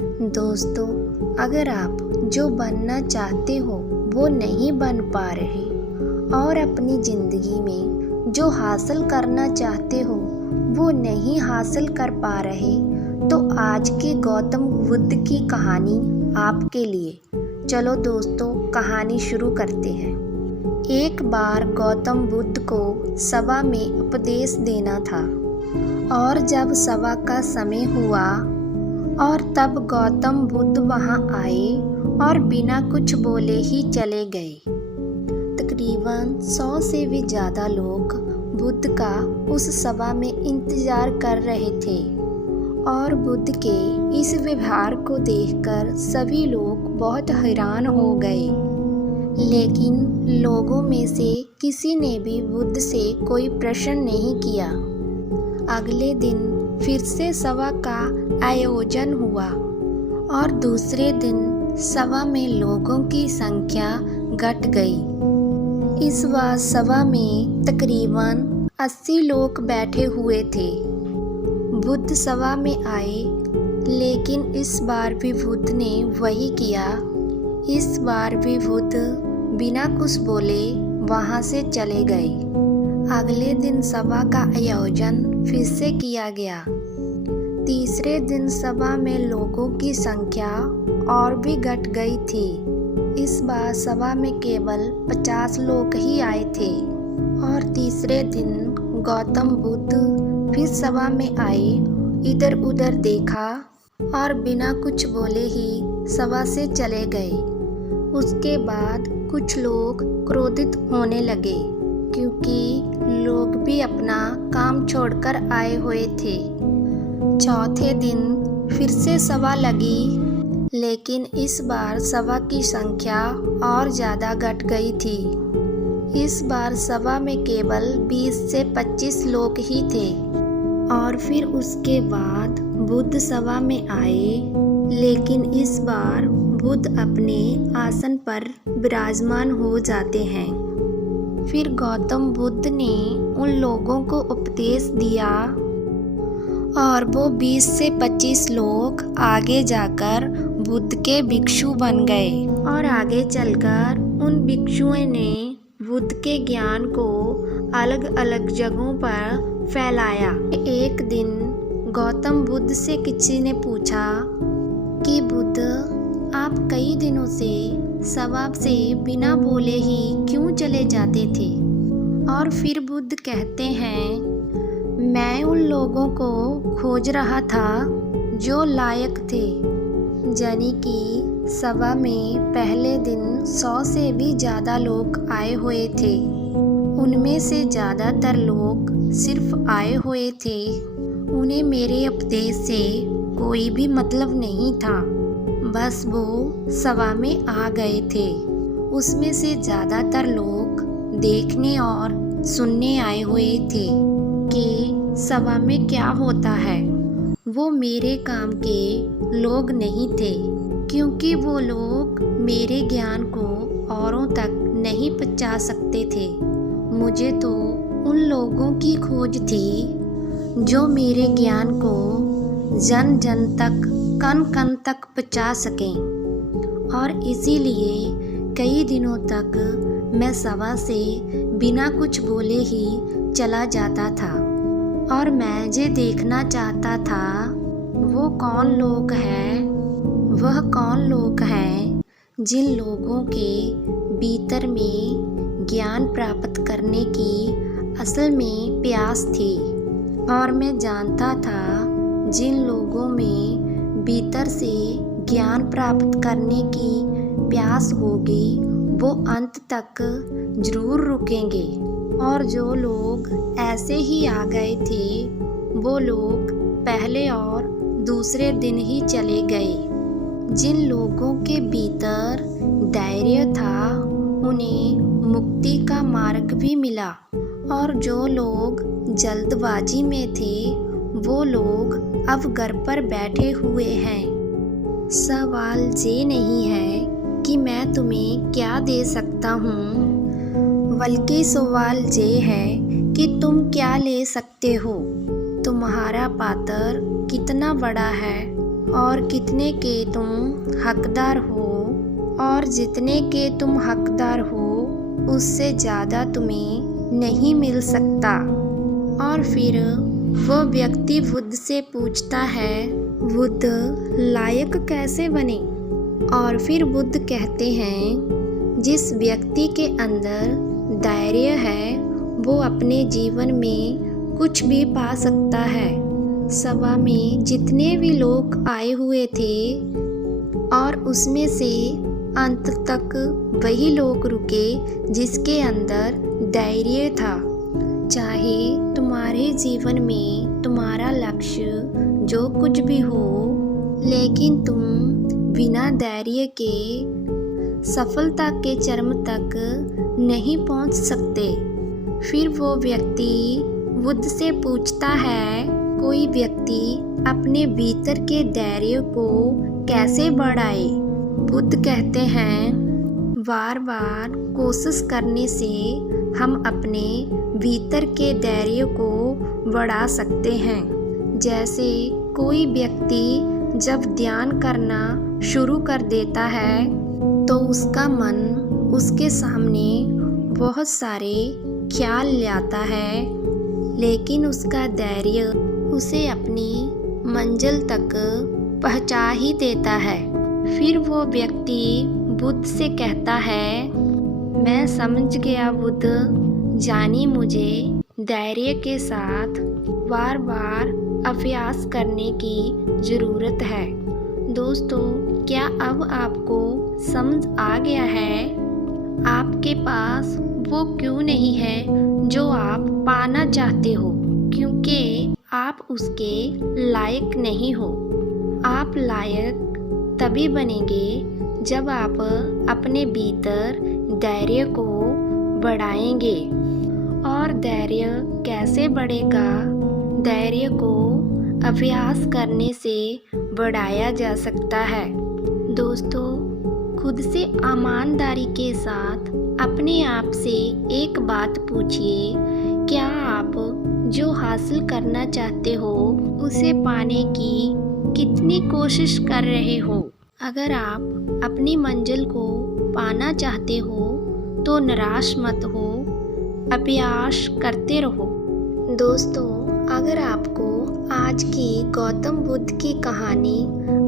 दोस्तों, अगर आप जो बनना चाहते हो वो नहीं बन पा रहे और अपनी ज़िंदगी में जो हासिल करना चाहते हो वो नहीं हासिल कर पा रहे, तो आज की गौतम बुद्ध की कहानी आपके लिए। चलो दोस्तों, कहानी शुरू करते हैं। एक बार गौतम बुद्ध को सभा में उपदेश देना था और जब सभा का समय हुआ और तब गौतम बुद्ध वहां आए और बिना कुछ बोले ही चले गए। तकरीबन 100 से भी ज़्यादा लोग बुद्ध का उस सभा में इंतज़ार कर रहे थे और बुद्ध के इस व्यवहार को देखकर सभी लोग बहुत हैरान हो गए। लेकिन लोगों में से किसी ने भी बुद्ध से कोई प्रश्न नहीं किया। अगले दिन फिर से सभा का आयोजन हुआ और दूसरे दिन सभा में लोगों की संख्या घट गई। इस बार सभा में तकरीबन 80 लोग बैठे हुए थे। बुद्ध सभा में आए, लेकिन इस बार भी बुद्ध ने वही किया। इस बार भी बुद्ध बिना कुछ बोले वहां से चले गए। अगले दिन सभा का आयोजन फिर से किया गया। तीसरे दिन सभा में लोगों की संख्या और भी घट गई थी। इस बार सभा में केवल 50 लोग ही आए थे और तीसरे दिन गौतम बुद्ध फिर सभा में आए, इधर उधर देखा और बिना कुछ बोले ही सभा से चले गए। उसके बाद कुछ लोग क्रोधित होने लगे क्योंकि लोग भी अपना काम छोड़कर आए हुए थे। चौथे दिन फिर से सभा लगी, लेकिन इस बार सभा की संख्या और ज़्यादा घट गई थी। इस बार सभा में केवल 20 से 25 लोग ही थे और फिर उसके बाद बुद्ध सभा में आए, लेकिन इस बार बुद्ध अपने आसन पर विराजमान हो जाते हैं। फिर गौतम बुद्ध ने उन लोगों को उपदेश दिया और वो 20 से 25 लोग आगे जाकर बुद्ध के भिक्षु बन गए और आगे चलकर उन भिक्षुओं ने बुद्ध के ज्ञान को अलग अलग जगहों पर फैलाया। एक दिन गौतम बुद्ध से किसी ने पूछा कि बुद्ध, आप कई दिनों से सभा से बिना बोले ही क्यों चले जाते थे? और फिर बुद्ध कहते हैं, मैं उन लोगों को खोज रहा था जो लायक थे। यानी कि सभा में पहले दिन 100 से भी ज़्यादा लोग आए हुए थे। उनमें से ज़्यादातर लोग सिर्फ आए हुए थे, उन्हें मेरे उपदेश से कोई भी मतलब नहीं था, बस वो सभा में आ गए थे। उसमें से ज़्यादातर लोग देखने और सुनने आए हुए थे कि सभा में क्या होता है। वो मेरे काम के लोग नहीं थे, क्योंकि वो लोग मेरे ज्ञान को औरों तक नहीं पहुंचा सकते थे। मुझे तो उन लोगों की खोज थी जो मेरे ज्ञान को जन जन तक, कण कण तक पहुंचा सकें। और इसीलिए कई दिनों तक मैं सभा से बिना कुछ बोले ही चला जाता था और मैं जे देखना चाहता था वो कौन लोग हैं, वह कौन लोग हैं जिन लोगों के भीतर में ज्ञान प्राप्त करने की असल में प्यास थी। और मैं जानता था जिन लोगों में भीतर से ज्ञान प्राप्त करने की प्यास होगी वो अंत तक जरूर रुकेंगे, और जो लोग ऐसे ही आ गए थे वो लोग पहले और दूसरे दिन ही चले गए। जिन लोगों के भीतर धैर्य था उन्हें मुक्ति का मार्ग भी मिला, और जो लोग जल्दबाजी में थे वो लोग अब घर पर बैठे हुए हैं। सवाल ये नहीं है कि मैं तुम्हें क्या दे सकता हूँ, बल्कि सवाल ये है कि तुम क्या ले सकते हो। तुम्हारा पात्र कितना बड़ा है और कितने के तुम हकदार हो, और जितने के तुम हकदार हो उससे ज़्यादा तुम्हें नहीं मिल सकता। और फिर वो व्यक्ति बुद्ध से पूछता है, बुद्ध लायक कैसे बने? और फिर बुद्ध कहते हैं, जिस व्यक्ति के अंदर धैर्य है वो अपने जीवन में कुछ भी पा सकता है। सभा में जितने भी लोग आए हुए थे और उसमें से अंत तक वही लोग रुके जिसके अंदर धैर्य था। चाहे तुम्हारे जीवन में तुम्हारा लक्ष्य जो कुछ भी हो, लेकिन तुम बिना धैर्य के सफलता के चरम तक नहीं पहुंच सकते। फिर वो व्यक्ति बुद्ध से पूछता है, कोई व्यक्ति अपने भीतर के धैर्य को कैसे बढ़ाए? बुद्ध कहते हैं, बार बार कोशिश करने से हम अपने भीतर के धैर्य को बढ़ा सकते हैं। जैसे कोई व्यक्ति जब ध्यान करना शुरू कर देता है तो उसका मन उसके सामने बहुत सारे ख्याल लाता है, लेकिन उसका धैर्य उसे अपनी मंजिल तक पहुंचा ही देता है। फिर वो व्यक्ति बुद्ध से कहता है, मैं समझ गया बुद्ध, जानी मुझे धैर्य के साथ बार बार अभ्यास करने की ज़रूरत है। दोस्तों, क्या अब आपको समझ आ गया है आपके पास वो क्यों नहीं है जो आप पाना चाहते हो? क्योंकि आप उसके लायक नहीं हो। आप लायक तभी बनेंगे जब आप अपने भीतर धैर्य को बढ़ाएंगे। और धैर्य कैसे बढ़ेगा? धैर्य को अभ्यास करने से बढ़ाया जा सकता है। दोस्तों, खुद से ईमानदारी के साथ अपने आप से एक बात पूछिए, क्या आप जो हासिल करना चाहते हो उसे पाने की कितनी कोशिश कर रहे हो? अगर आप अपनी मंजिल को पाना चाहते हो तो निराश मत हो, अभ्यास करते रहो। दोस्तों, अगर आपको आज की गौतम बुद्ध की कहानी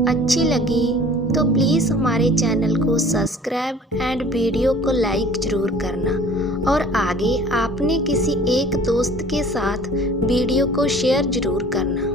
अच्छी लगी तो प्लीज़ हमारे चैनल को सब्सक्राइब एंड वीडियो को लाइक ज़रूर करना, और आगे आपने किसी एक दोस्त के साथ वीडियो को शेयर ज़रूर करना।